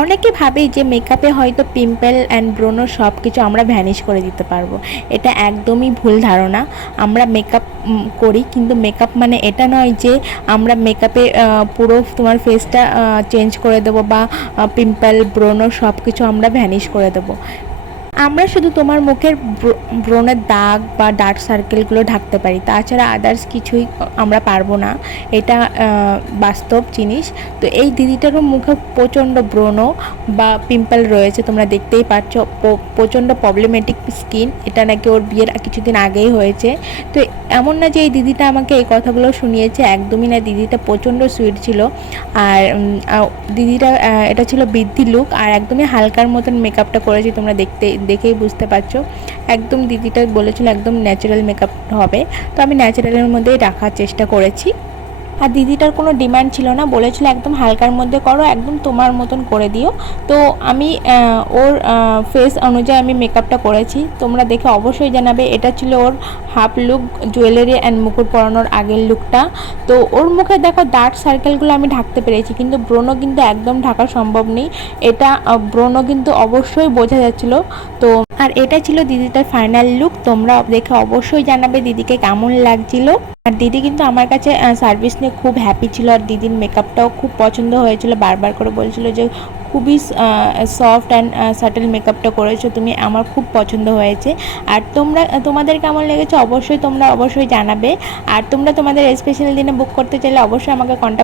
অনেকে ভাবে যে মেকআপে হয়তো পিম্পল অ্যান্ড ব্রোনো সব কিছু আমরা ভ্যানিশ করে দিতে পারবো। এটা একদমই ভুল ধারণা। আমরা মেকআপ করি, কিন্তু মেকআপ মানে এটা নয় যে আমরা মেকআপে পুরো তোমার ফেসটা চেঞ্জ করে দেবো বা পিম্পল ব্রোনো সব কিছু আমরা ভ্যানিশ করে দেবো। আমরা শুধু তোমার মুখের ব্রণের দাগ বা ডার্ক সার্কেলগুলো ঢাকতে পারি, তাছাড়া আদার্স কিছুই আমরা পারবো না। এটা বাস্তব জিনিস। তো এই দিদিটারও মুখে প্রচণ্ড ব্রণ বা পিম্পল রয়েছে, তোমরা দেখতেই পাচ্ছ। প্রচণ্ড প্রবলেমেটিক স্কিন। এটা নাকি ওর বিয়ের কিছুদিন আগেই হয়েছে। তো এমন না যে এই দিদিটা আমাকে এই কথাগুলো শুনিয়েছে, একদমই না। দিদিটা প্রচণ্ড সুইট ছিল। আর দিদিটা এটা ছিল বৃদ্ধি লুক, আর একদমই হালকার মতন মেকআপটা করেছি, তোমরা দেখেই বুঝতে পারছো। একদম দিদিটা বলেছিল একদম ন্যাচারাল মেকআপ হবে, তো আমি ন্যাচারালের মধ্যেই রাখার চেষ্টা করেছি। আর দিদিটার কোনো ডিমান্ড ছিল না, বলেছিল একদম হালকার মধ্যে করো, একদম তোমার মতন করে দিও। তো আমি ওর ফেস অনুযায়ী আমি মেকআপটা করেছি। তোমরা দেখে অবশ্যই জানাবে। এটা ছিল ওর হাফ লুক, জুয়েলারি অ্যান্ড মুকুট পরানোর আগের লুকটা। তো ওর মুখে দেখো ডার্ক সার্কেলগুলো আমি ঢাকতে পেরেছি, কিন্তু ব্রণও কিন্তু একদম ঢাকা সম্ভব নেই। এটা ব্রণও কিন্তু অবশ্যই বোঝা যাচ্ছিলো। তো আর এটা ছিল দিদিটার ফাইনাল লুক। তোমরা দেখে অবশ্যই জানাবে দিদিকে কেমন লাগছিল। আর দিদি কিন্তু আমার কাছে সার্ভিস নিয়ে খুব হ্যাপি ছিল, আর দিদির মেকআপটাও খুব পছন্দ হয়েছিল। বারবার করে বলছিল যে খুবই সফট অ্যান্ড সাটেল মেকআপটা করেছো তুমি, আমার খুব পছন্দ হয়েছে। আর তোমাদের কেমন লেগেছে অবশ্যই তোমরা জানাবে। আর তোমরা তোমাদের স্পেশাল দিনে বুক করতে চাইলে অবশ্যই আমাকে কন্ট্যাক্ট